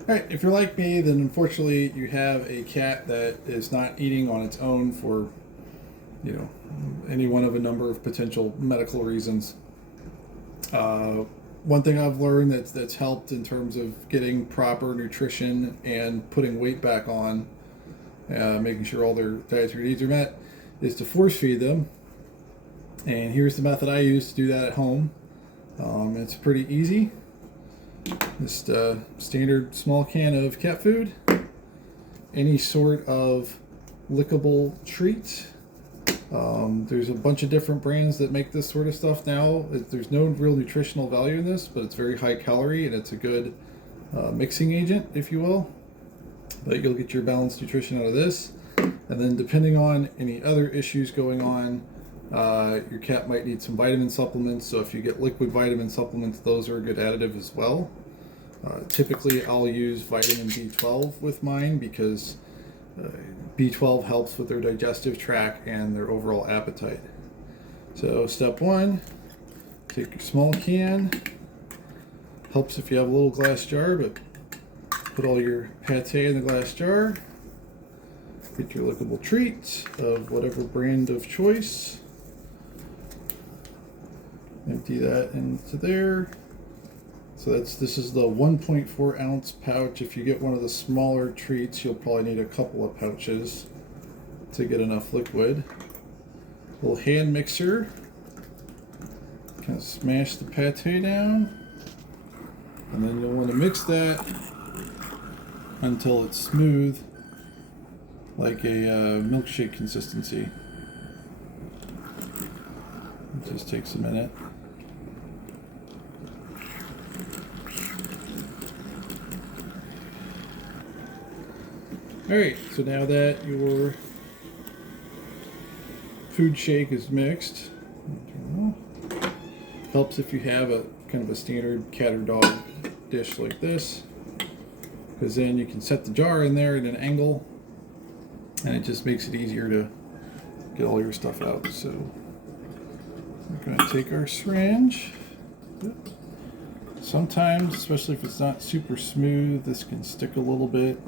Alright, if you're like me, then unfortunately you have a cat that is not eating on its own for, you know, any one of a number of potential medical reasons. Uh, One thing I've learned that's helped in terms of getting proper nutrition and putting weight back on, making sure all their dietary needs are met, is to force feed them. And here's the method I use to do that at home. It's pretty easy. Just a standard small can of cat food, any sort of lickable treat. There's a bunch of different brands that make this sort of stuff now. There's no real nutritional value in this, but it's very high calorie and it's a good mixing agent, if you will. But you'll get your balanced nutrition out of this. And then depending on any other issues going on, your cat might need some vitamin supplements. So if you get liquid vitamin supplements, those are a good additive as well. Typically, I'll use vitamin B12 with mine because B12 helps with their digestive tract and their overall appetite. So step one, take your small can. Helps if you have a little glass jar, but put all your pate in the glass jar. Get your lickable treat of whatever brand of choice. Empty that into there. So this is the 1.4 ounce pouch. If you get one of the smaller treats, you'll probably need a couple of pouches to get enough liquid. Little hand mixer. Kind of smash the pate down. And then you'll want to mix that until it's smooth, like a milkshake consistency. It just takes a minute. Alright, so now that your food shake is mixed, helps if you have a kind of a standard cat or dog dish like this, because then you can set the jar in there at an angle and it just makes it easier to get all your stuff out. So we're going to take our syringe. Sometimes, especially if it's not super smooth, this can stick a little bit.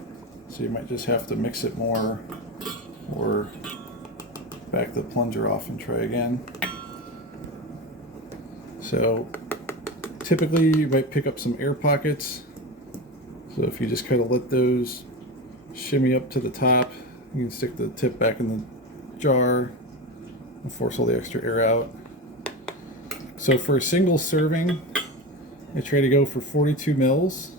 So you might just have to mix it more or back the plunger off and try again. So typically you might pick up some air pockets. So if you just kind of let those shimmy up to the top, you can stick the tip back in the jar and force all the extra air out. So for a single serving, I try to go for 42 mils.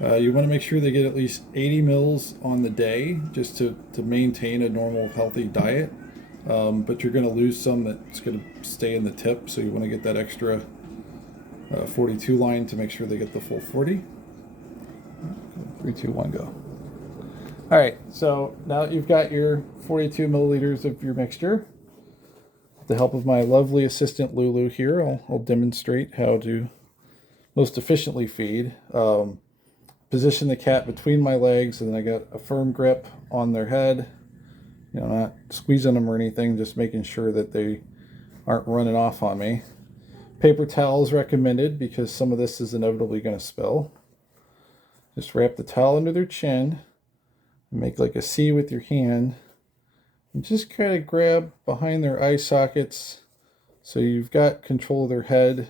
You want to make sure they get at least 80 mils on the day just to maintain a normal healthy diet. But you're going to lose some that's going to stay in the tip, so you want to get that extra 42 line to make sure they get the full 40. 3, 2, 1, go. All right, so now that you've got your 42 milliliters of your mixture, with the help of my lovely assistant Lulu here, I'll demonstrate how to most efficiently feed. Position the cat between my legs, and then I got a firm grip on their head. You know, not squeezing them or anything, just making sure that they aren't running off on me. Paper towel is recommended because some of this is inevitably going to spill. Just wrap the towel under their chin, make like a C with your hand, and just kind of grab behind their eye sockets so you've got control of their head.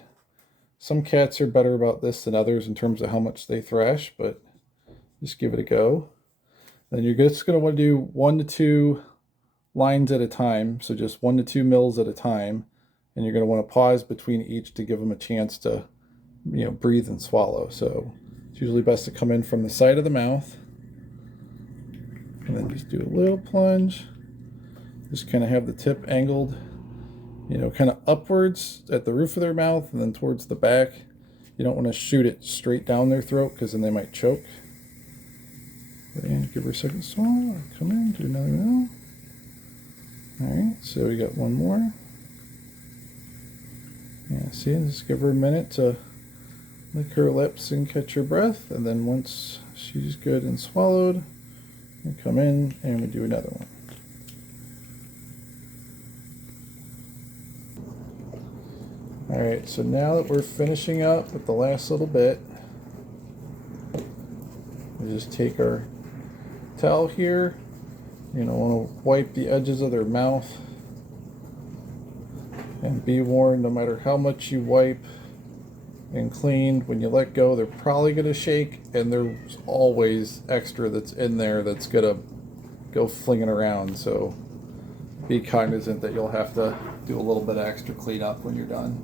Some cats are better about this than others in terms of how much they thrash, but just give it a go. Then you're just going to want to do 1 to 2 lines at a time, so just 1 to 2 mils at a time, and you're going to want to pause between each to give them a chance to, breathe and swallow. So it's usually best to come in from the side of the mouth, and then just do a little plunge. Just kind of have the tip angled, kind of upwards at the roof of their mouth and then towards the back. You don't want to shoot it straight down their throat because then they might choke. And give her a second swallow. Come in, do another mill. Alright, so we got one more. Yeah, see, just give her a minute to lick her lips and catch her breath. And then once she's good and swallowed, we come in and we do another one. Alright, so now that we're finishing up with the last little bit, We just take our towel here, want to wipe the edges of their mouth. And be warned, no matter how much you wipe and clean, when you let go, they're probably going to shake, and there's always extra that's in there that's going to go flinging around. So be cognizant that you'll have to do a little bit of extra cleanup when you're done.